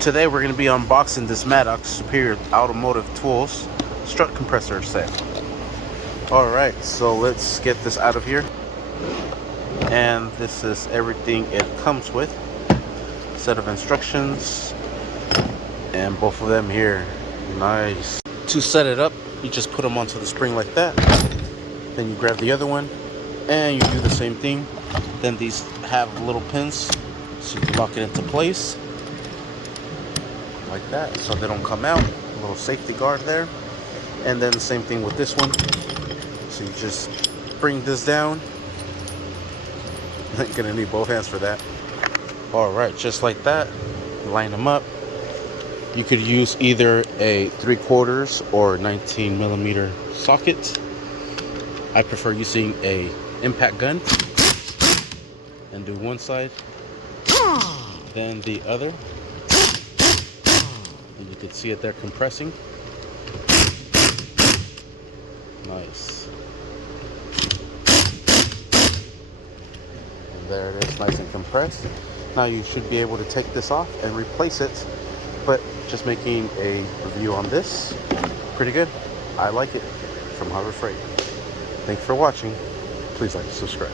Today we're going to be unboxing this Maddox Superior Automotive Tools strut compressor set. Alright, so let's get this out of here. And this is everything it comes with. Set of instructions. And both of them here. Nice. To set it up, you just put them onto the spring like that. Then you grab the other one and you do the same thing. Then these have little pins so you can lock it into place. Like that, so they don't come out. A little safety guard there. And then the same thing with this one. So you just bring this down. You're gonna need both hands for that. Alright, just like that. Line them up. You could use either a 3/4 or 19mm socket. I prefer using a impact gun. And do one side, then the other. And you can see it there compressing. Nice. And there it is, nice and compressed. Now you should be able to take this off and replace it. But just making a review on this. Pretty good. I like it. From Harbor Freight. Thanks for watching. Please like and subscribe.